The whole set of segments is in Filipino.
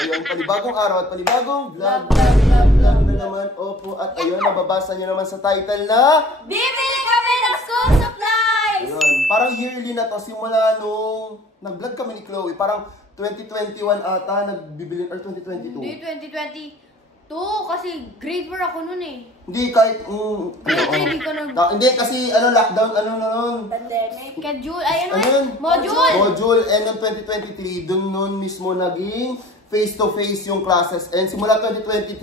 Ayun, panibagong araw at panibagong vlog na naman. Opo, at ayun, nababasa nyo naman sa title na Bibili kami ng school supplies! Ayun, parang yearly na to, simula nung nag-vlog kami ni Chloe, parang 2021 ata, nagbibili, or 2022? Hindi, 2022, kasi grade 4 ako nun eh. Hindi, kahit, Hindi ka nag... hindi, kasi, lockdown, ano na nun? Pandemic. Schedule, ayun na, Ayun, module! and noong 2023, dun nun mismo naging face-to-face yung classes. And simula 2023,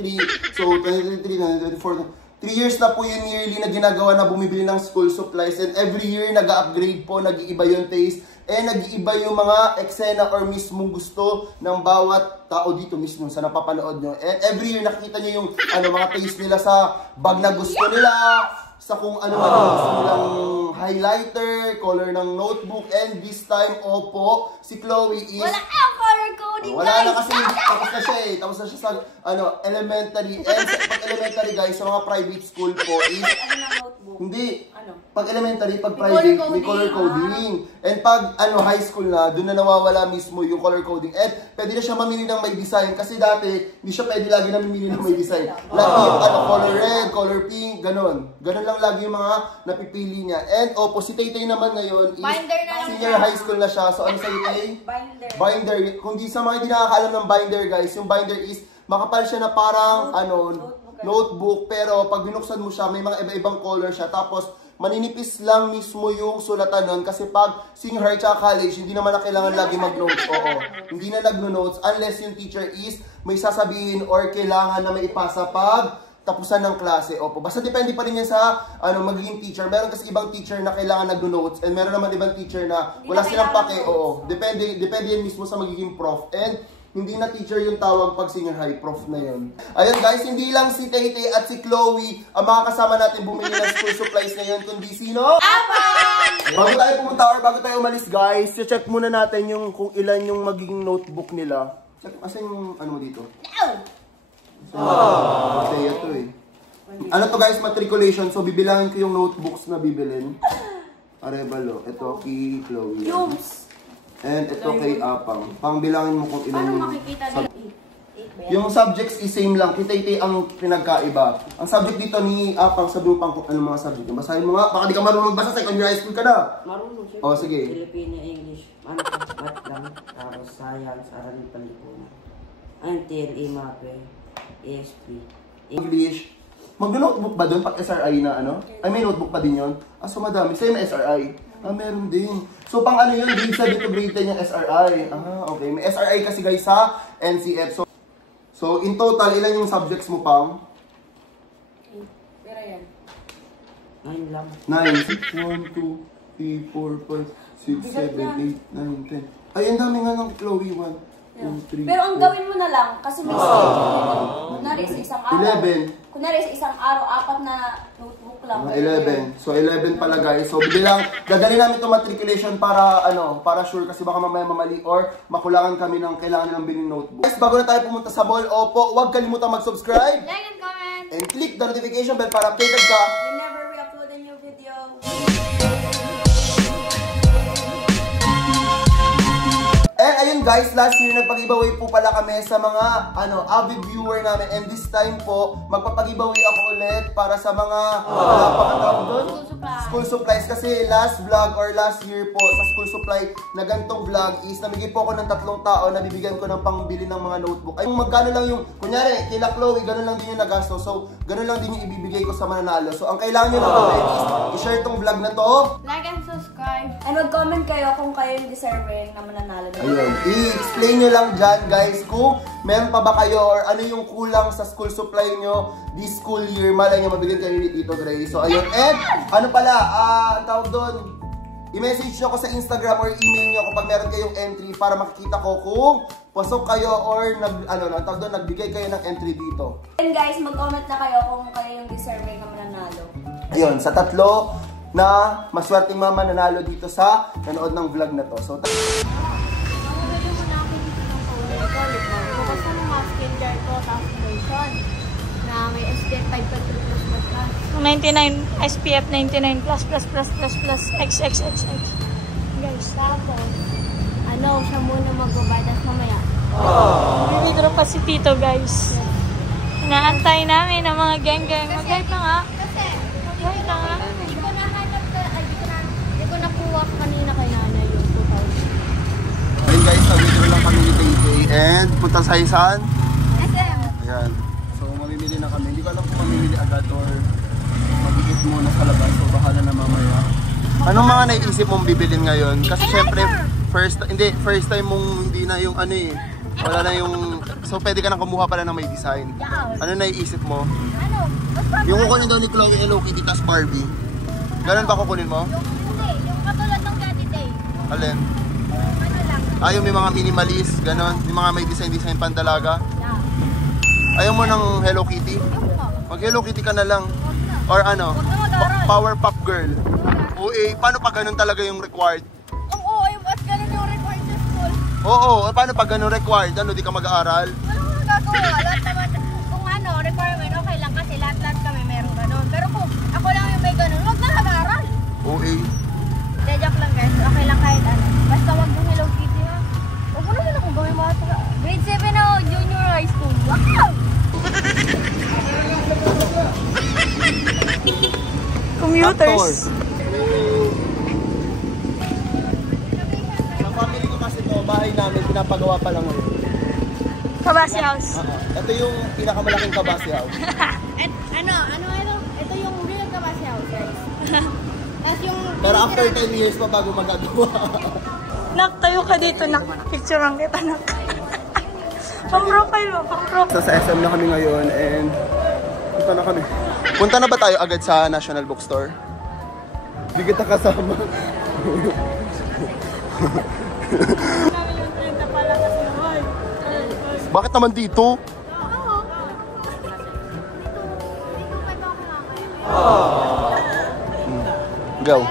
so 2023, 2024, 3 years na po yung yearly na ginagawa na bumibili ng school supplies. And every year, nag-upgrade po, nag-iiba yung taste. And nag-iiba yung mga eksena or mismong gusto ng bawat tao dito mismo sa napapanood nyo. And every year, nakikita nyo yung mga taste nila sa bag na gusto nila, sa kung ano gusto nilang highlighter, color ng notebook. And this time, opo, si Chloe is... Wala ka color coding, wala na kasi, tapos na siya eh. Tapos na siya sa, elementary. And sa pag elementary, guys, sa mga private school po is... Ano na notebook? Hindi. Ano? Pag elementary, pag private, may color coding. And pag high school na, doon na nawawala mismo yung color coding. And pwede na siya mamili ng may design. Kasi dati, hindi siya pwede lagi na mamili ng may design. Lagi yung color red, color pink, ganon. Ganon lang lagi yung mga napipili niya. And opposite Tay naman ngayon is senior high school na siya. So ano sa'yo, Tay? Binder. Binder. Kung di sa mga hindi nakakaalam ng binder, guys, yung binder is makapal siya na parang notebook. Pero pag binuksan mo siya, may mga iba-ibang color siya. Tapos maninipis lang mismo yung sulatan nun kasi pag senior high tsaka college, hindi naman na kailangan lagi mag-notes. Oo. Hindi na nagno-notes unless yung teacher is may sasabihin or kailangan na may ipasa pag tapusan ng klase. Opo. Basta depende pa rin yan sa magiging teacher. Meron kasi ibang teacher na kailangan nagno-notes and meron naman ibang teacher na wala silang pake. Oo. Depende yan mismo sa magiging prof. And hindi na teacher yung tawag pag senior high, prof na yun. Ayun guys, hindi lang si Tay at si Chloe ang mga kasama natin bumili ng school supplies ngayon, kundi sino? Apang! Bago tayo pumunta or bago tayo umalis guys, check muna natin yung kung ilan yung magiging notebook nila. Check, asan yung mo dito? Okay, ito eh. Ano to guys, matriculation. So bibilangin ko yung notebooks na bibilin. Arevalo, ito kay Chloe. And ito kay Apang. Pangbilangin mo kung ilan yung... Paano makikita dito? Yung subjects is same lang. Kita ang pinagkaiba. Ang subject dito ni Apang, sabi mo pang kung ano mga subject. Basahin mo nga. Baka di ka marunong magbasa. Second year high school ka na. Marunong siya. Oh, sige. Filipino, English, math lang, tapos science, aralin panlipunan. Until, IMAPE, ESP. English. Mag-notebook ba doon pag SRI na ano? Ay, may notebook pa din yun? Ah, so madami. Same SRI. Ah, meron din. So, pang ano yun, grade 7 to grade 10 yung SRI. Ah, okay. May SRI kasi guys sa NCF. So in total, ilan yung subjects mo, Pang? Pero yan. 9 lang. 9. 1, 2, 3, 4, 5, 6, 7, 8, 9, 10. Ay, ang dami nga ng Chloe. 1, 2, 3, Pero ang gawin mo na lang, kasi may kunwari sa isang araw. 11. Kunwari sa isang araw, 4 na notebook lang. 11. So 11 pala guys. So bilang dadali namin itong matriculation para para sure kasi baka mamaya mamali or makulangan kami ng kailangan nilang biling notebook. Guys, bago na tayo pumunta sa mall, opo, huwag kalimutang mag-subscribe. Like and comment. And click the notification bell para updated ka. Whenever we upload a new video. And ayun guys, last year nagpag-giveaway po pala kami sa mga avid viewer namin. And this time po, magpapag-giveaway ako ulit para sa mga school supplies. Kasi last vlog or last year po sa school supply na ganitong vlog is namigay po ako ng 3 tao na bibigyan ko ng pangbili ng mga notebook. Ay magkano lang yung, kunyari, kila Chloe, ganun lang din yung nagasto. So, ganun lang din yung ibibigay ko sa mananalo. So, ang kailangan nyo na gawin is i-share tong vlog na to. Like and subscribe. And mag-comment kayo kung kayo yung deserving na mananalo. Ayun. I-explain nyo lang dyan, guys, kung meron pa ba kayo or ano yung kulang sa school supply nyo this school year. Malay nyo, mabigyan kayo ni Tito Dre. So, ayun. And, ano pala, tawag doon, i-message nyo ako sa Instagram or email nyo kapag meron kayong entry para makikita ko kung pasok kayo or nagbigay kayo ng entry dito. And guys, mag-comment na kayo kung kayo yung deserving na mananalo. Ayun, sa 3 na maswerteng mga mananalo dito sa nanood ng vlog na to. So, na may SPF 5+++++. 99 SPF 99 plus XXXX. Guys, Tapos, siya muna magbabay, tapos mamaya, Bibidro pa si Tito, guys. Inaantay namin ang mga geng-geng. Mag-guide na nga. Kasi, Mag-guide na nga. hindi ko nahanap ka, hindi ko nakuha kanina kay nanay yung 2,000. Ayun guys, nag-withdraw lang kami ni Tay and punta sa saan? SM. Ayan. So, mamimili na kami. Hindi ko alam kung mamimili agad or mag-iit muna sa labas. So, bahala na mamaya. Anong mga naiisip mong bibilin ngayon? Kasi syempre, first time mong hindi na yung ano eh. Wala na yung... So, pwede ka nang kumuha pala ng may design. Ano naiisip mo? Ano? Basta Yung kukunin daw ni Chloe Hello Kitty tas Barbie. Ganun ba kukunin mo? hindi, yung katulad ng Daddy Day. Alin? Ano lang. Yung may mga minimalist, ganun. Yung mga may design pandalaga. Yeah. Ayaw mo ng Hello Kitty? Yung po. Mag Hello Kitty ka na lang. Or ano? Huwag na mag-aaral. Power Pop Girl. O paano pag ganun talaga yung required? Oo, yung at ganun yung required sa school. Oo, paano pag ganun required? Ano, di ka mag-aaral? Wala ko nagagawa. Lahat naman, kung ano, requirement, okay lang kasi lahat kami meron ganun. Pero kung ako lang yung may ganun, huwag na nag-aaral. OA. Joke lang guys, okay lang kahit ano. Basta wag yung Hello Kitty ha. Huwag mo naman akong gawin mga grade 7 na junior high school. Wow! Commuters. Ang family ko kasi to, bahay namin, pinapagawa pa lang ngayon. Kabasi House. Ito yung pinakamalaking kabasi house. Ito yung real Kabasi House guys. Tapos yung... Pero after 10 years pa bago magagawa. Nak, tayo ka dito, nak. Picture lang kita, nak. Pang-profile mo, pang-profile. Sa SM na kami ngayon and punta na kami. Punta na ba tayo agad sa National Bookstore? Hindi kita kasama. Namin yung 30 pala kasi naman. Bakit naman dito? Go.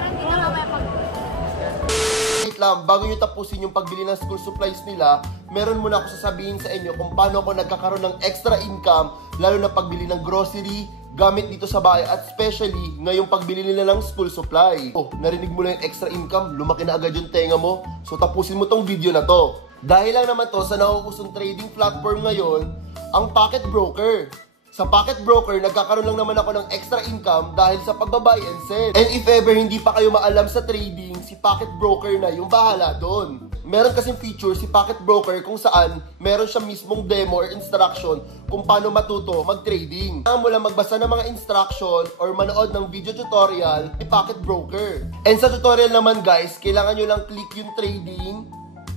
Wait lang, bago nyo tapusin yung pagbili ng school supplies nila, meron muna ako sasabihin sa inyo kung paano ako nagkakaroon ng extra income, lalo na pagbili ng grocery, gamit dito sa bahay, at especially ngayong pagbili nila ng school supply. Oh, narinig mo na yung extra income, lumaki na agad yung tenga mo, so tapusin mo tong video na to. Dahil lang naman to sa nauusong trading platform ngayon, ang Pocket Broker. Sa Pocket Broker, nagkakaroon lang naman ako ng extra income dahil sa pagbabuy and sell. And if ever hindi pa kayo maalam sa trading, si Pocket Broker na yung bahala doon. Meron kasing feature si Pocket Broker kung saan meron siya mismong demo or instruction kung paano matuto mag-trading. Kailangan mo lang magbasa ng mga instruction or manood ng video tutorial ni Pocket Broker. And sa tutorial naman guys, kailangan nyo lang click yung trading.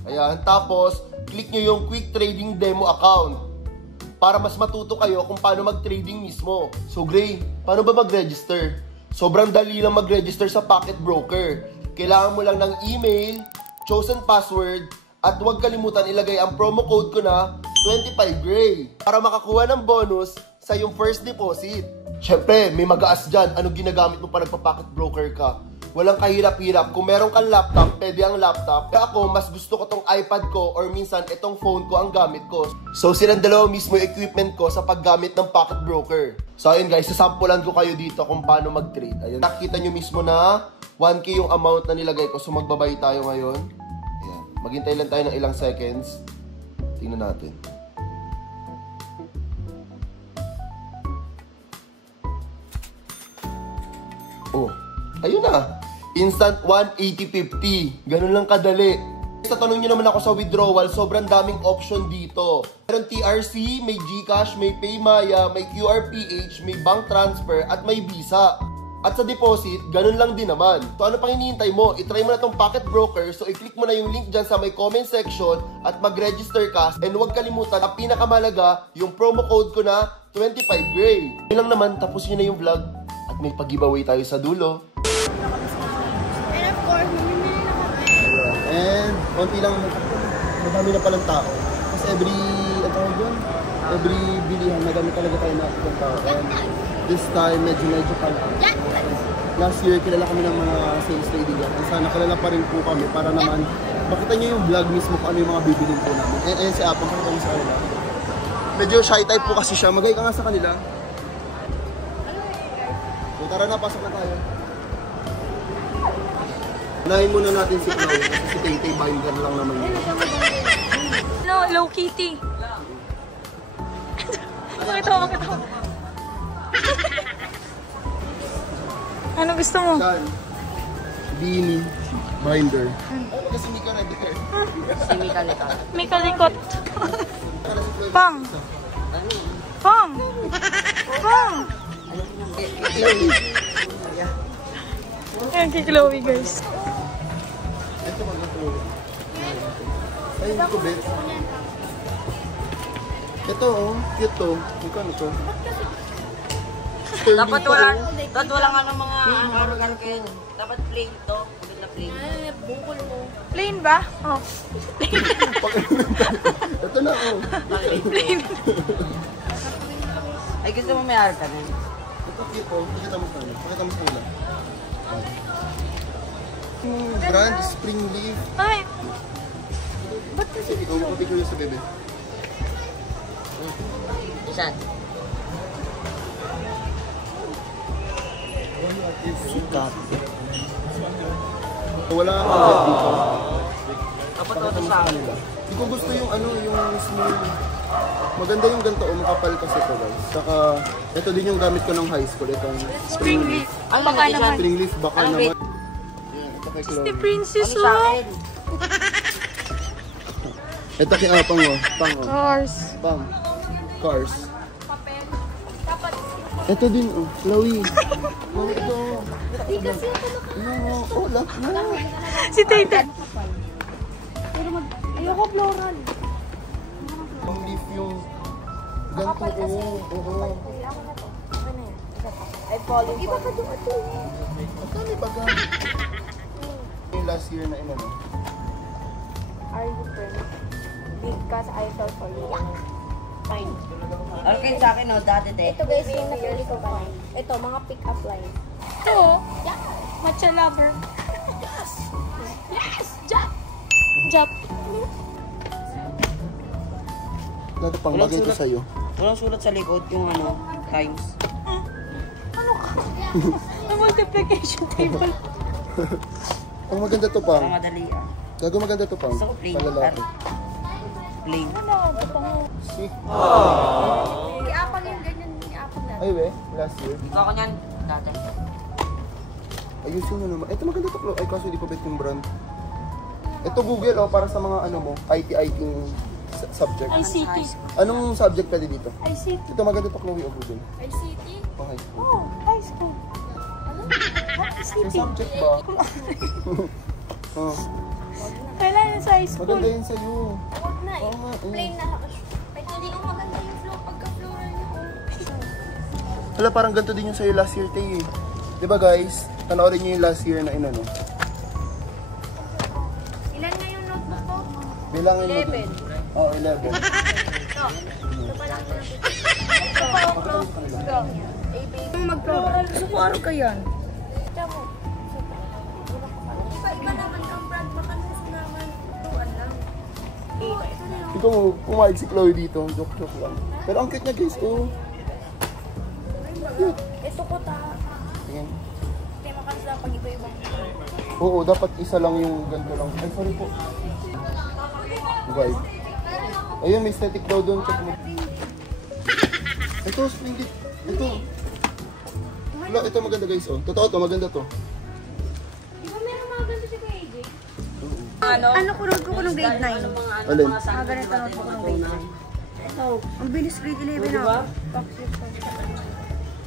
Ayan, tapos click nyo yung quick trading demo account para mas matuto kayo kung paano mag-trading mismo. So Gray, paano ba mag-register? Sobrang dali lang mag-register sa Pocket Broker. Kailangan mo lang ng email, chosen password, at huwag kalimutan ilagay ang promo code ko na 25Gray para makakuha ng bonus sa yung first deposit. Syempre, may mag-aas dyan. Anong ginagamit mo pa nagpa-Pocket Broker ka? Walang kahirap-hirap. Kung meron kang laptop, pwede ang laptop. Kaya ako, mas gusto ko tong iPad ko or minsan itong phone ko ang gamit ko. So, silang dalawa mismo yung equipment ko sa paggamit ng Pocket Broker. So, ayun guys, sasampulan ko kayo dito kung paano mag-trade. Ayun, nakikita nyo mismo na 1K yung amount na nilagay ko. So, magbabay tayo ngayon. Ayan. Maghintay lang tayo ng ilang seconds. Tingnan natin. Oh, ayun na. Instant 180.50. Ganun lang kadali. Sa tanong nyo naman ako sa withdrawal, sobrang daming option dito. Meron TRC, may GCash, may Paymaya, may QRPH, may bank transfer, at may Visa. At sa deposit, ganun lang din naman. So ano pang hinihintay mo? I-try mo na tong Pocket Broker. So i-click mo na yung link dyan sa may comment section at mag-register ka. And huwag kalimutan, ang pinakamalaga, yung promo code ko na 25Gray. Yun lang naman, tapos yun na yung vlog. At may pag-giveaway tayo sa dulo. And of course, mamimili na kami. And konti lang, madami na palang tao. Kasi every bilihan, madami talaga tayo na ng tao. And this time, medyo pa lang. Last year, kilala kami ng mga sales lady yan. And sana kilala pa rin po kami para naman makita nyo yung vlog mismo kung ano yung mga bibilin po namin. And si Apple, kami sa kanila. Medyo shy type po kasi siya. Magay ka nga sa kanila. So tara na, pasok na tayo. Unahin muna natin si Chloe kasi si Tay-Tay binder lang naman yun. Hello! Hello Kitty. Bakit ako? Ano gusto mo? Saan? Beanie. Binder. Kasi Mika na there. Si Mika nito. May kalikot. Pang! Pang! Pang! Ayan kay Chloe, guys. Ito mag-ito. Ay, hindi ko bet. Ito, oh. Cute to. Magkano to? Dapat walang ano mga organ kayo. Dapat plain to. Na plain. Bungkol mo. Plain ba? Oh. Ito na, oh. Plain. Ay, gusto mo may organ eh. Ito cute, oh. Pakita mo sa kanila. Pakita mo sa kanila. Brand, spring leaf. Ay, Ba't kasi ikaw mapapicture sa bebe? Saan? Sikat. Wala kang budget dito. Dapat Pakita ito mo sa sa kanila. Hindi ko gusto yung ano, yung small. Maganda yung ganito, oh, makapal kasi ito guys. Saka, ito din yung gamit ko ng high school. Itong spring leaf. Ano Baka isa? naman. spring leaf, baka Anong naman. Ayan, ito kay Si Chloe. Princess, Ano sa oh. akin? Ito kay Apang, oh. Pang, oh. Cars. Pang. Cars. Ito din, oh. Chloe. Oh, ito. Hindi kasi ako Oh, lahat na. Si Taytay. Pero ayoko floral. Ang leaf yung ganito, oh. Oo. Ay, follow. Iba ka doon ito. Magkano ba ka? Yung last year na ino, no? Are you friends? Because I fell for you. Fine. Okay sa akin, no? Dati de. Ito guys, yung napili ko ba? Ito, mga pick-up line. Ito, matcha lover. Yes! Yes! Jump! Jump. Lahat pang bagay ko sa'yo. Walang sulat sa likod yung ano, times. Ano ka? Ang multiplication table. Ang maganda to, pang. Parang madali ah. Gago maganda to, pang. Gusto ko plain. Palalaki. Plain. Ano? Ito mo. See? Iapang yung ganyan, iapang natin. Ay, we. Last year. Ito ako niyan. Dati. Ayusin mo naman. Ito maganda to, Chloe. Ay, kaso di ko bet yung brand. Ito Google, oh, para sa mga ano mo, IT subject. ICT. Anong subject pwede dito? ICT. Ito maganda to, Chloe, o Google. ICT? Pang high school. Oh, high school. Ano? May ICT. subject ba? Oh, Kailan yun sa high school? maganda yun sa'yo. Huwag na eh. Oo nga, eh. Plain na lang. Kahit hindi ko maganda yung flow pagka-floral niyo. Hala, parang ganito din yung sa'yo last year, Tay, eh. Diba guys? Panoorin nyo yung last year na inano. Ilan nga yung notebook ko? Bilangin mo. 11. Oo, 11. Ito. Ito pa lang yung ito pa ako flow. Yung mag-floral. Gusto ko araw ka yan. Ito mo. Iba-iba naman ang brand. Baka nasa naman. Tuwan lang. Ito na yung Ikaw mo, pumayag si Chloe dito. Joke lang. Pero ang cute niya guys, oh. ito ko ta. Tingin. Tema ka sa pag-iba-ibang. Oo, dapat isa lang yung ganito lang. Ay, sorry po. Vibe. Ayun, may static daw doon. Check mo. Ito, spring leaf. Ito. Wala, ito maganda guys, oh. Totoo to, maganda to. Di ba meron mga ganito si Kuya AJ? Ano kunod ko nung grade 9? Alin? Ah, ganito na po ko nung grade 9. Oh, ang bilis grade 11 na.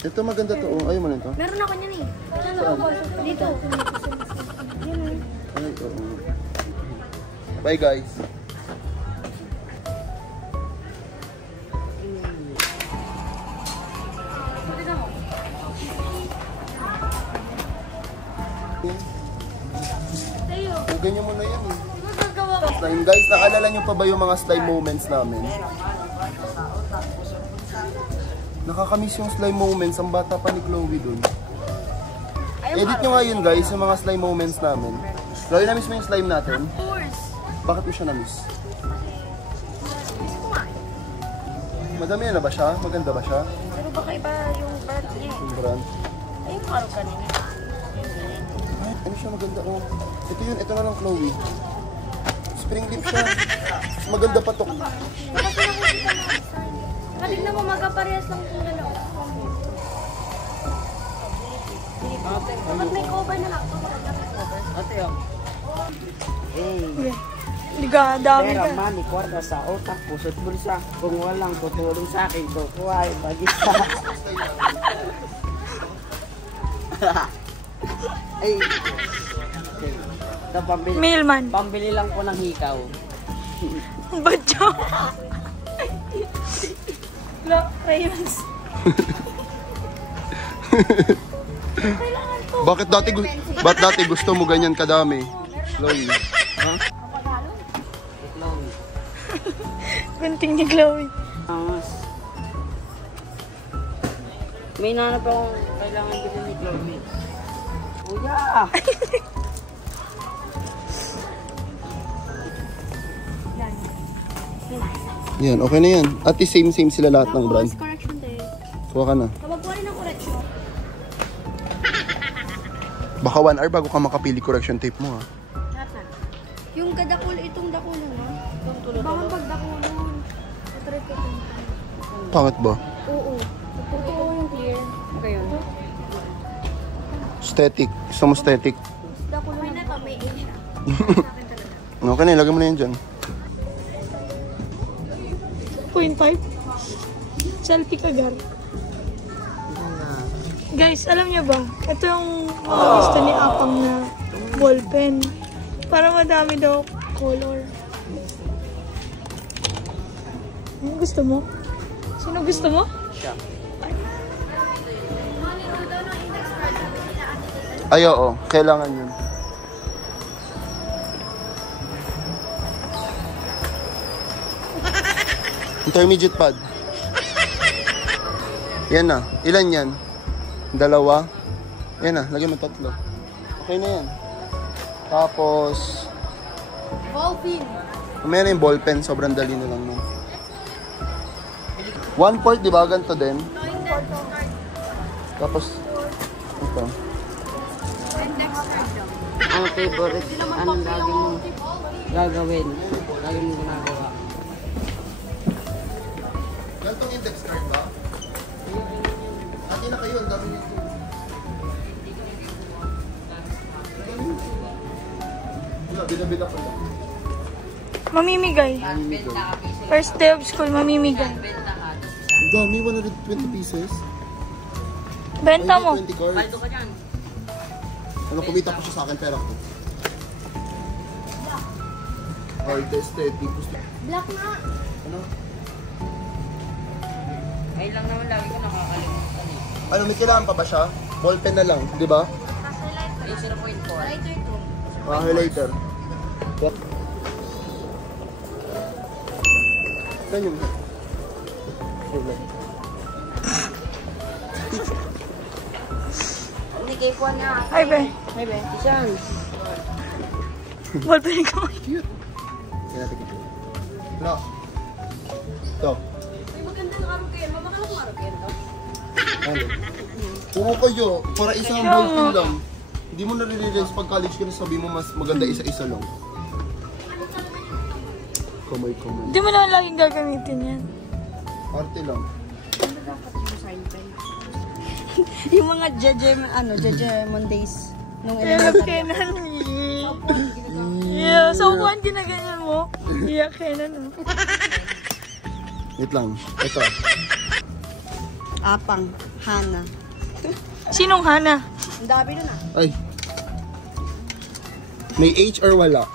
Ito maganda to, oh. Ayaw mo nito. Meron ako niyan eh. Saan? Dito. Ay, oo. Bye guys. Ganyan mo na yan eh. Slime guys, naalala nyo pa ba yung mga slime moments namin? Nakakamiss yung slime moments, ang bata pa ni Chloe dun. Edit nyo nga yun guys, yung mga slime moments namin. Chloe, na-miss mo yung slime natin? Of course. Bakit mo siya na-miss? Madami na ba siya? Maganda ba siya? Pero baka iba yung brand niya eh. Yung brand? Ay, yung araw kanina. Ay, ano siya maganda? Oh. Ito yun, ito na lang Chloe. Spring leaf siya. Mas maganda pa to. magkaparehas lang kung ano. Kapag may cover na lang, maganda may cover. Ate, oh. Eh, Liga, dami pera, ka. money, kwarta sa utak, puso't bulsa. Kung walang tutulong sa akin, kukuha ay bagisa. Ay. Okay. Ito, Mailman. pambili lang po ng hikaw. Badyo. Lo, crayons. Ba't dati gusto mo ganyan kadami? Chloe. Itlog. Gunting ni Chloe. Angas. May nanap akong kailangan dito ni Chloe. Kuya! Yan, okay na yan. At the same sila lahat ng brand. Correction day. Kuha ka na. Kapag wala ng correction. Baka 1 hour bago ka makapili correction tape mo ha. Yung kadakulo, itong dakulo na. Baka pagdakulon. Matry ko ito. Pangit ba? Oo. Totoo yung clear. Okay yun. Aesthetic. Gusto mo aesthetic? Dakulo na ito, may age siya. Okay na, ilagay mo na yan dyan. 0.5. Selfie kagar. Guys, alam niyo ba? Ito yung mga gusto ni Apang na ballpen. Para madami daw color. Ano gusto mo? Sino gusto mo? Siya. Ay, oo. Kailangan yun. Intermediate pad. Yan na. Ilan yan? 2. Yan na. Lagyan mo 3. Okay na yan. Tapos, Ballpen. may yung ballpen. Sobrang dali na lang nun. 1/4, di ba? Ganito din. Tapos, ito. Ang favorite, anong lagi mong gagawin? Lagi mong ginagawa. Ganitong index card ba? Ati na kayo, ang dami nito. Wala, binabila ko lang. Mamimigay. First day of school, mamimigay. Ang dami, 120 pieces. Benta mo. 20 cards. Paldo ka dyan. Ano, kumita pa siya sa akin, pera ko. Art, aesthetic. Black na. Ano? Ay lang naman lagi ko nakakalimutan eh. Ano, may kailangan pa ba siya? Ballpen na lang, di ba? Ay, 0.4. Lighter to. Highlighter. Saan yung... Hindi kay Juan na. Ay, be. May 20 siyan. Ballpen ko. Cute. Kaya natin ito. No. Ito. May maganda na karukin. Mamakala ko karukin to. Ano? Puro kayo. Para isang ballpen lang. Hindi mo nare-realize pag college ka na sabi mo mas maganda isa-isa lang. Kamay. Hindi mo naman laging gagamitin yan. Arte lang. Yung mga Jeje Mondays. Nung Iyak kenan. Yeah, so buwan ginaganyan mo. Iyak kenan. Wait lang. Ito. Apang, Hana. Sinong Hana? Ang dami nun ah. Ay. May H or wala?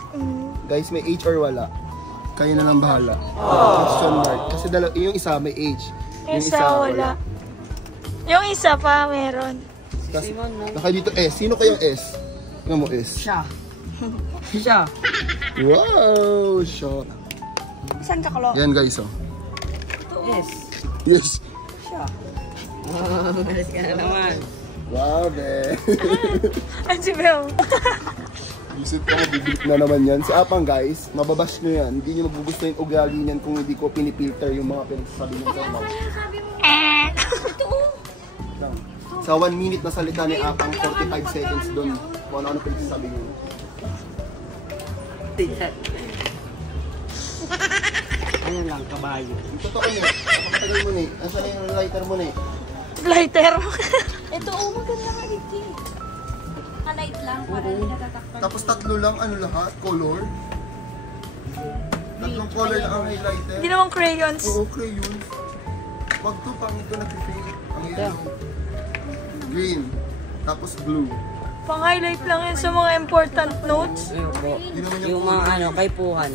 Guys, may H or wala? Kayo na lang bahala. Question mark. Kasi yung isa may H. Yung Isa wala. Yung isa pa meron. Tapos, naka dito S. Sino kayang S? Tingnan mo S. Siya. Siya. Wow! Shot. Saan ka kalo? Yan guys, oh. Yes. Yes. Siya. Malis ka na naman. Grabe. Ay, si Bel. Isip ko, bibilik na naman yan. Si Apang guys, mababash nyo yan. Hindi nyo magugustuhin ugali niyan kung hindi ko pinipilter yung mga pinagsasabi nyo sa mouth. Sa 1 minute na salita ni Apang, 45 seconds doon. Kung ano-ano pinagsasabi nyo. Ano ano lang, kabayo. Yung totoo ni. Napakatagal mo ni. Asan na yung lighter mo ni? Lighter. Ito, oh, maganda nga dito. Ka-light lang para hindi natatakpan. Tapos tatlo lang, ano lahat? Color? Tatlong color na ang highlighter? Hindi naman crayons. Oo, crayon. Wag to, pangit to nag-fade. Ang yellow. Green. Tapos blue. Pang-highlight lang yun sa mga important notes. Ayun po. Hindi naman Yung mga ano, kaipuhan.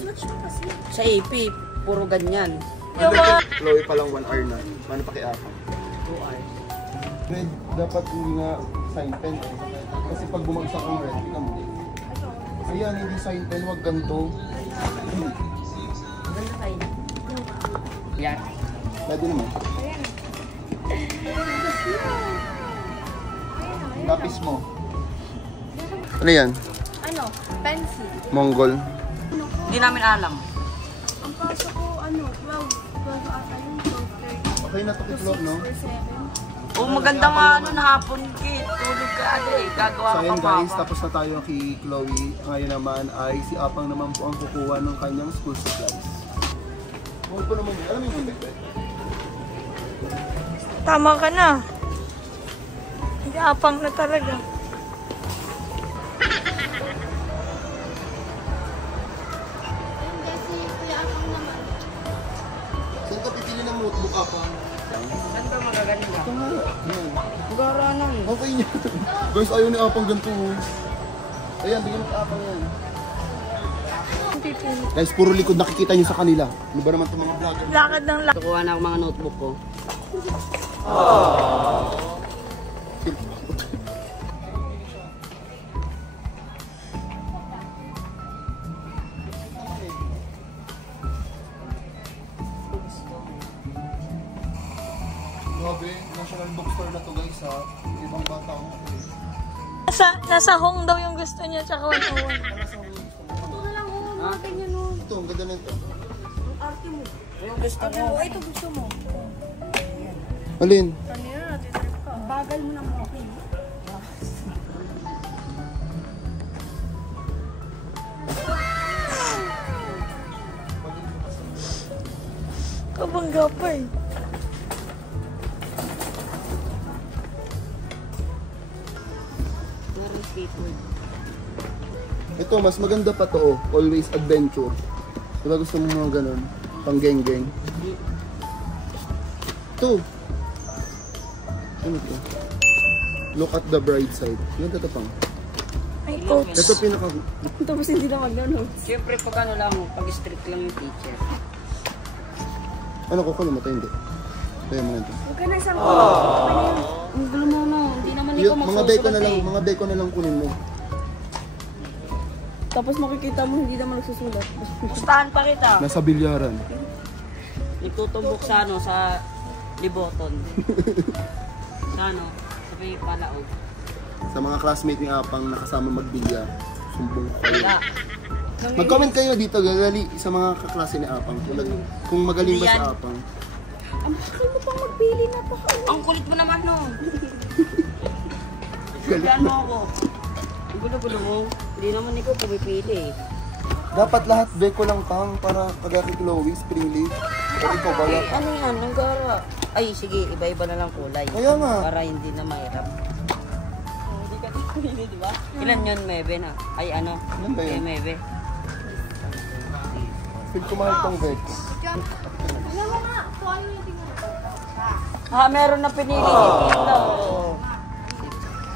Sa AP, puro ganyan. Yung mga... Chloe pa lang 1 hour na. Paano pakiapang? 2 hours. Red, dapat hindi nga sign pen eh. Kasi pag bumagsak ang red, tingnan mo. Ayan, hindi sign pen, wag ganito. Ganda kayo. Yan. Pwede naman. Lapis mo. Ano yan? Ano? Pencil. Mongol. Hindi namin alam. Ang pasok ko, 12 ata yun, 12:30. Okay na to kitlog, no? Or 7. Oh, maganda nga ano na hapon, Kit. Tulog ka gagawa So ka ayun pa guys, tapos na tayo kay Chloe. Ngayon naman ay si Apang naman po ang kukuha ng kanyang school supplies. Huwag po naman yun. Alam mo yung bibig? Tama ka na. Hindi apang na talaga. Saan ka pipili ng notebook, Apang? Saan ba magaganda? Ito nga. Yan. Garanan. Okay niya. Guys, ayaw ni Apang ganito. Ayan, bigyan mo kay Apang yan. Guys, puro likod nakikita niyo sa kanila. Ano ba naman itong mga vlogger? Lakad ng lakad. Kukuha na ako mga notebook ko. Grabe, national bookstore na to guys ha. Ibang bata ako. Nasa Hong daw yung gusto niya, tsaka 101. Ito, ang ganda na ito. Yung gusto mo. Ito gusto mo. Alin? Bagal mo ng walking. Kabangga pa eh. Meron skateboard. Ito, mas maganda pa to. Always adventure. Diba gusto mo mga ganun? Pang geng-geng. Ito. Ano to? Look at the bright side. Yan ito pang. Ay, coach. Ito pinaka... Tapos hindi na mag-notes. Siyempre pag ano lang, pag strict lang yung teacher. Ano ko ko namatay? Hindi. Kaya mo na ito. Huwag ka na isang Ang gulo mo no, hindi naman Yung, mga deko na lang, mga deko na lang kunin mo. Tapos makikita mo hindi naman nagsusulat. Pustahan pa kita. Nasa bilyaran. Nagtutumbok sa ano, sa Liboton. Sa ano, sa may palaog. Sa mga classmate ni Apang nakasama magbilyar. Sumbong ko kayo. Wala. Mag-comment kayo dito, gali sa mga kaklase ni Apang. Kung magaling ba si Apang. Ang bakal mo pang magpili na pa. Ang kulit mo naman no. Galit Yan na. mo ako. Ang gulo-gulo mo. Hindi naman ikaw pumipili eh. Dapat lahat deko lang pang para kagaya kay Chloe, spring leaf. Pero ikaw ba? Eh, ano yan? Ang gara. Ay, sige, iba-iba na lang kulay. Kaya nga. Para hindi na mahirap. Hindi ka pili, di ba? Ilan yun, Mebe na? Ay, ano? Ilan ba yun? Eh, Mebe. Feel ko mahal tong vex. Alam mo nga, kung ano yung tingnan. Ah, meron na pinili ni Tito.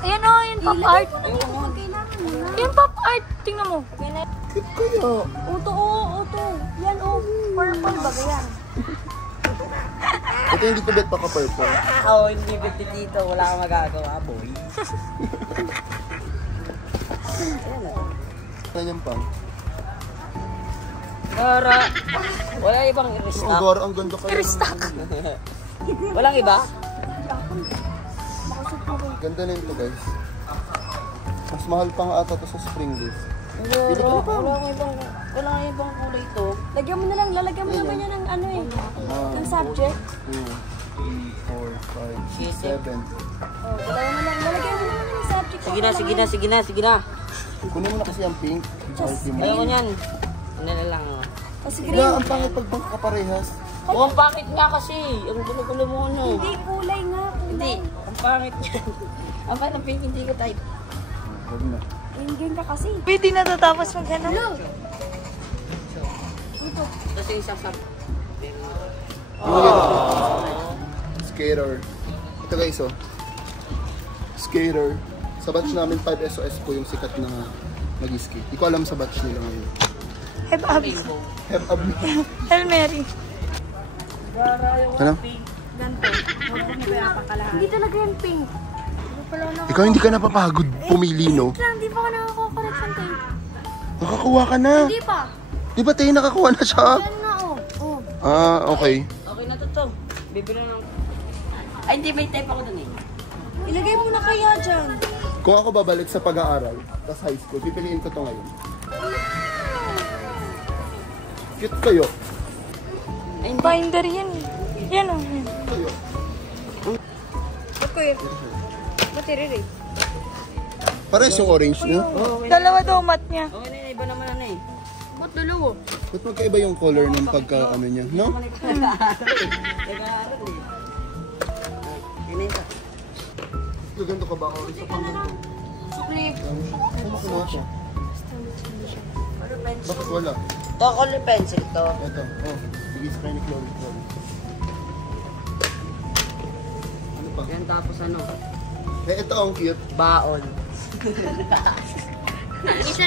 Ayan o, yung pop art. Yung Kailangan mo na. Yung pop art, tingnan mo. Cute kaya. Uto, uto. Yan, purple ba yan? Ito hindi ko bet pa ka-purple. Oo, hindi bet ni Tito. Wala kang magagawa, boy. Kanyang pang. Gara. Wala ibang Ang i-restock. gara, ang ganda kaya. Walang iba? Ganda na ito guys. Mas mahal pa nga ata to sa spring leaf. Gara. Wala kang ibang kulay ito. Lagyan mo na lang, lalagyan mo naman yan ng ano eh. Ng subject. 2, 3, 4, 5, 6, 7. Dalawa mo lang, lalagyan mo naman yung subject. Sige na. Kunin mo na kasi ang pink. Hearty mo. Ayaw ko niyan. Ano na lang. Oh. Kasi Wala, ang pangit pag magkakaparehas. Oh, bakit nga kasi? Ang gulo-gulo mo ano. Hindi, kulay nga. Hindi, ang pangit yan. Ang pangit ng pink, hindi ko type. Huwag na. Inggan ka kasi. Pwede natatapos mag ano? Kasi isang sab... Skater. Ito guys, oh. Skater. Sa batch namin 5 SOS po yung sikat na mag-skate. Di ko alam sa batch nila ngayon. Have abs. Have a Hail Mary. Ano? Ganto. Huwag mo kaya pakalahan. Hindi talaga yung pink. Ikaw hindi ka napapagod pumili, no? Lang, di pa ako nakaka-correction tape. Nakakuha ka na. Hindi pa. Di ba tayo nakakuha na siya? Yan na, oh. Ah, okay. Okay na to. Bibili lang. Ay, hindi, may type ako dun eh. Ilagay mo na kaya dyan. Kung ako babalik sa pag-aaral, tas high school, pipiliin ko to ngayon. Cute kayo. Binder yan. Yan o. Kayo. Okay. Battery. Pares yung orange, no? Dalawa daw mat niya. Okay na, iba naman ano eh. Ba't dalawa? Ba't magkaiba yung color ng pagka-ano niya, no? Nag-aaral eh. Yun na isa. Gaganda ka ba ako? Isa pang ganito. Suklip. Saan mo kinuha to? Bakit wala? To, color pencil to. Ito. Oh, sige sa ni Chloe. Ano pa? Yan tapos ano, Eh, ito ang cute. baon.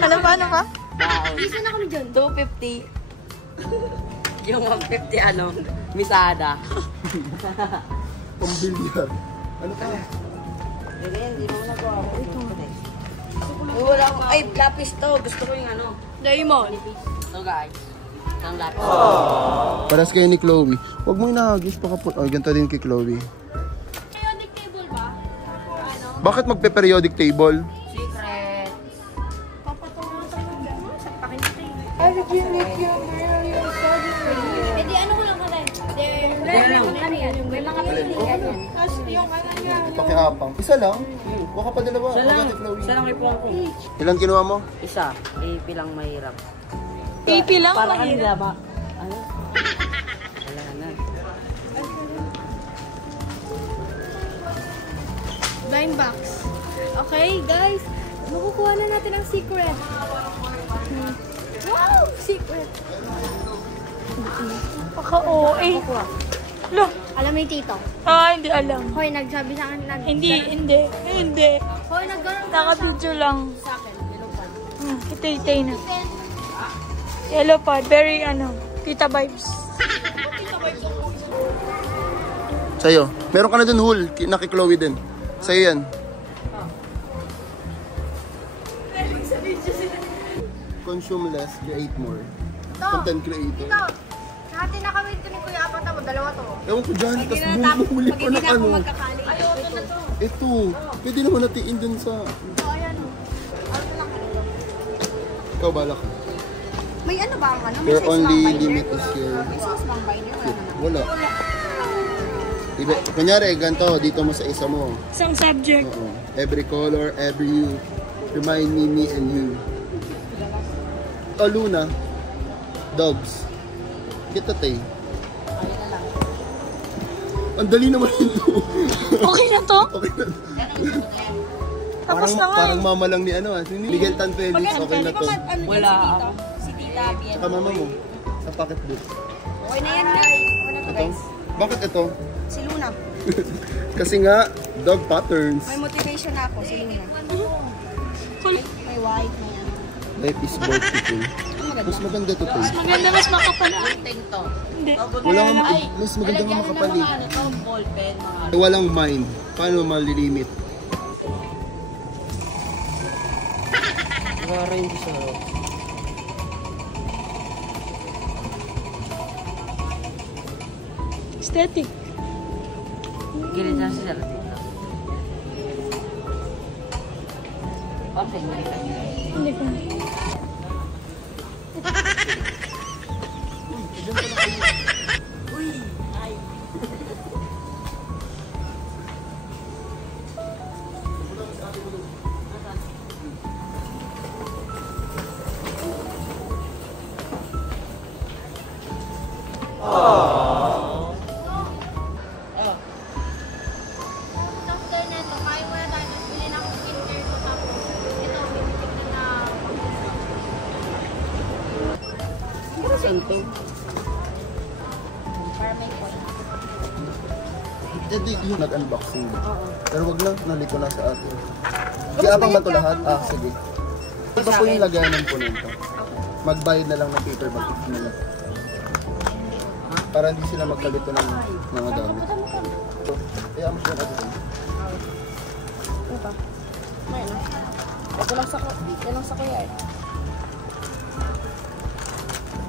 Ano ba? Baon. Isa na kami dyan. 250. Yung 150 ano, misada. Pambilyar. Ano pa? Hindi mo na ko. Uy, wala akong, ay, lapis to. Gusto ko yung ano. Diamond. Ito guys. Itong lapis. Paras kayo ni Chloe. Huwag mo inahagis pa kapot. Oh, ganito din kay Chloe. Periodic table ba? Bakit magpe-periodic table? Secret. Eh di ano ko lang kalay. May mga pilihan yan. Pakiapang. Isa lang? Huwag ka pa dalawa. Isa Huwag lang. ka ni Chloe. Isa lang ipuan ko. Ilan kinuha mo? Isa. AP lang mahirap. AP lang Para mahirap. kanila ba? Ano? Wala na. Blind box. Okay, guys. Makukuha na natin ang secret. Wow! Secret. Paka-OA. Lo. Alam mo yung tito? Hindi alam. Hoy, nagsabi sa akin. Hindi. Hoy, nagkaroon Naka-video lang. sa akin. Itay-itay na. Yellow pad. Very tita vibes. Sa'yo. Meron ka na dun hul. Na kay Chloe din. Sa'yo yan. Consume less, create more. Content creator. Ito. Hati na kami ito ni Kuya Apat mo. Dalawa to. Ewan ko dyan, tas bumuli pa ng ano. magkakali. Ayaw, ito na to. Ito, pwede naman natiin dun sa... Ito, ayan o. Ano lang kanito? Ikaw, balak. May ano ba ang ano? May Your size only bang binder? limit is your... May size bang binder? Wala naman. Wala. Iba, kunyari, ganito, dito mo sa isa mo. Isang subject. Oo. Every color, every you. Remind me, and you. Oh, Luna. Dogs. Kita tay. Ang dali naman ito. Okay na to? Okay na. Tapos na nga Parang mama lang ni ano, si Miguel Tan Felix. Okay na to. Wala ako. Si Tita Bien. Saka mama mo. Sa pocketbook. Okay na yan na. Okay na to Ito? guys. Bakit ito? Si Luna. Kasi nga, dog patterns. May motivation na ako. Si Luna. May white. May ano. Life is beautiful. Mas maganda to tay. Maganda, mas makapal. Tinto. Hindi. Wala nga, mas maganda nga makapalit. Ano to, ballpen, mga Walang mind. Paano malilimit? orange sa Aesthetic. gilid na siya dito. Okay, Hindi ko. After nito, kain muna tayo. Tapos bilhin ako skincare ko. Tapos ito, bibigyan na Saan to? para may point. Hindi yung nag-unboxing. Pero wag lang, naliko na sa atin. Kaya abang ba ito lahat? Ah, sige. Ito po yung lagayan po nito. Magbayad na lang ng paper bag if nila. Para hindi sila magkalito ng mga gamit. So, kaya mo siya kasi. Ito lang sa kuya eh.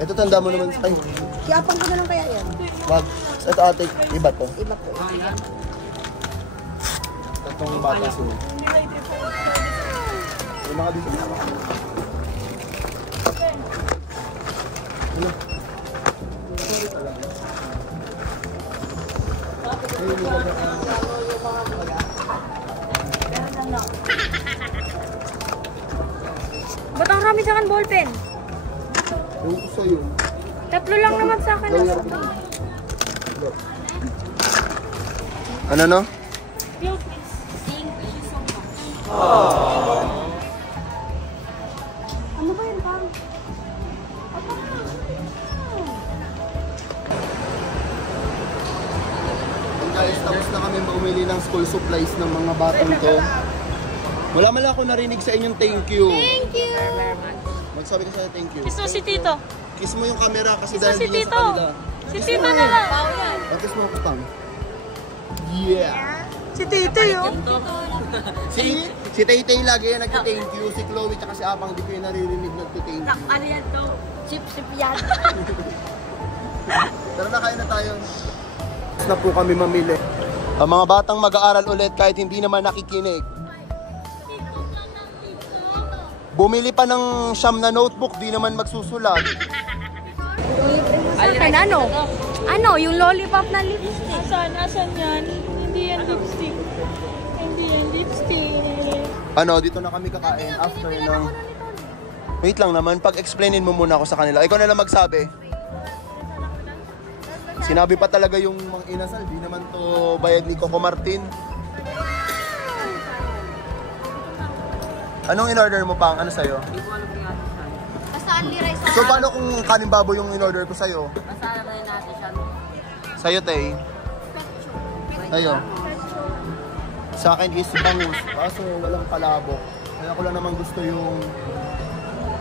Ito tanda mo naman. Ay, Kiapang ko na lang kaya yan. wag. Ito ate, iba to. Iba po. Itong bata sila. Yung mga dito. Ano? Sorry talaga. Ayun yung mga Ba't ang rami sa akin ballpen? yung ko sa'yo. Tatlo lang naman sa akin. Ano no? Ano ba yun, Pang? And guys, tapos na kami bumili ng school supplies ng mga batang to. Wala man lang ako narinig sa inyong thank you. Thank you! Magsabi ka sa'yo thank you. Kiss mo si Tito. Kiss mo yung camera kasi Kiss mo dahil si hindi yan Tito. sa kanila. Si Tito na lang. Kiss mo ako pang. Yeah! Si Tito yun. Si Tay-Tay lagi yan nagti-thank you. Si Chloe tsaka si Apang di ko yung naririnig nagti-thank you. Ano yan to? Chip yan. Tara na, kain na tayo. Tapos na po kami mamili. Ang mga batang mag-aaral ulit kahit hindi naman nakikinig. Bumili pa ng siyam na notebook, di naman magsusulat. Akin, ano? Ano? Yung lollipop na lipstick. Asan yan? Hindi yan lipstick. Hindi yan lipstick. Ano, dito na kami kakain after ng... Wait lang naman, pag-explainin mo muna ako sa kanila. Ikaw na lang magsabi. Sinabi pa talaga yung mga inasal, di naman to bayad ni Coco Martin. Anong in-order mo pang? Ano sa'yo? Hindi ko alam kung ano saan. Basta only rice. So paano kung kanin baboy yung in-order ko sa'yo? Basta alam na natin siya. Sa'yo, Tay? Sa'yo? Sa akin is bangus, kaso walang palabok. Kaya ko lang naman gusto yung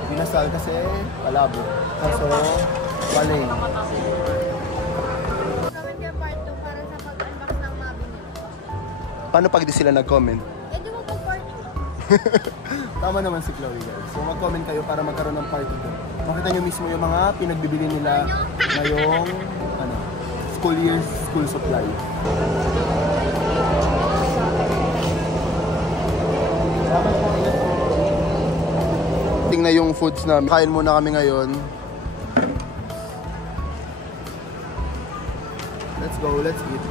binasal kasi palabok. Kaso, paling. Comment yung part 2 para sa pag-unbox ng mabini. Paano pag di sila nag-comment? Eh, di mo pag part 2. Tama naman si Chloe, guys. So mag-comment kayo para magkaroon ng part 2. Makita nyo mismo yung mga pinagbibili nila ngayong school year school supply. Tingnan yung foods namin. Kain muna kami ngayon. Let's go, let's eat.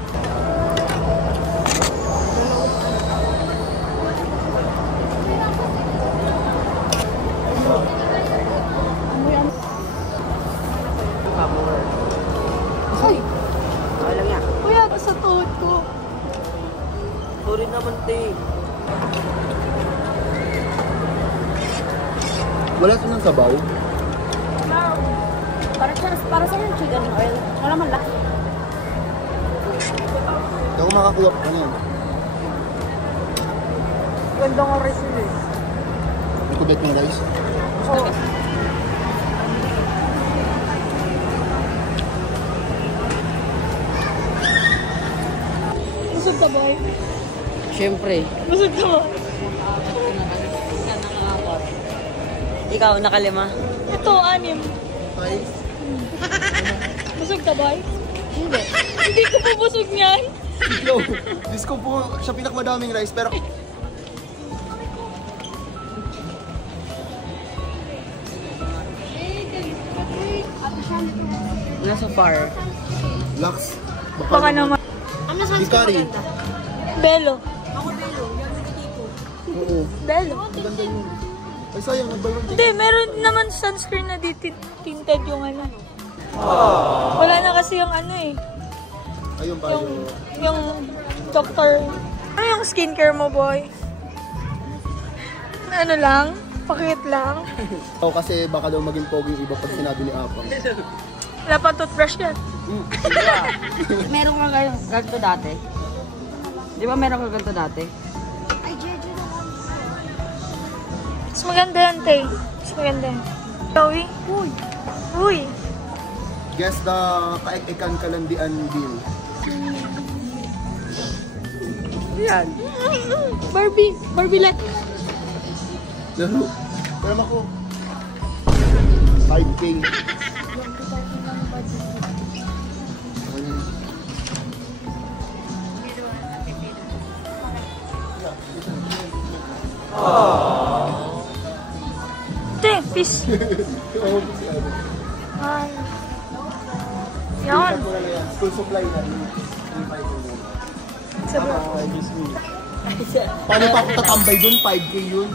Okay lang yan. Kuya, sa tuhod ko. Sorry naman, te. Wala ito ng sabaw. Para sa yung chicken oil. Wala man lang. Hindi ako makakuha pa yan. Ganda nga rice yun eh. May kubet ng rice. Oo. Busog ka ba? Siyempre. Busog ka ba? Ikaw, nakalima. Ito, 6. Rice? Busog ka ba? Hindi. Hindi ko po busog niyan. Yo, Diyos ko po, siya pinakamadaming rice pero... Nasa far. Lux. Baka naman. Ano sa Hikari. Belo. Ako Belo. Yan negatibo. Oo. Belo. Maganda yun. Ay sayang, nag-buy one take. Hindi, meron naman sunscreen na tinted yung ano. Wala na kasi kasi yung ano eh. Ayun ba Yung doctor. Ano yung skincare mo, boy? Ano lang? Pakit lang? O kasi baka daw maging pogi yung iba pag sinabi ni Apang. Wala pa toothbrush yan. Meron ka ganito dati? Di ba meron ka ganito dati? Mas maganda yan, Tay. Mas maganda yan. Joey? Uy. Uy. Guess the kaek-ekan kalandian deal. Yan. Barbie. Barbie lang. Laro. Pero ako. 5K. Te, fish. Ay. Yan. School supply na. Sabi. Paano pa ako tatambay dun? 5K yun.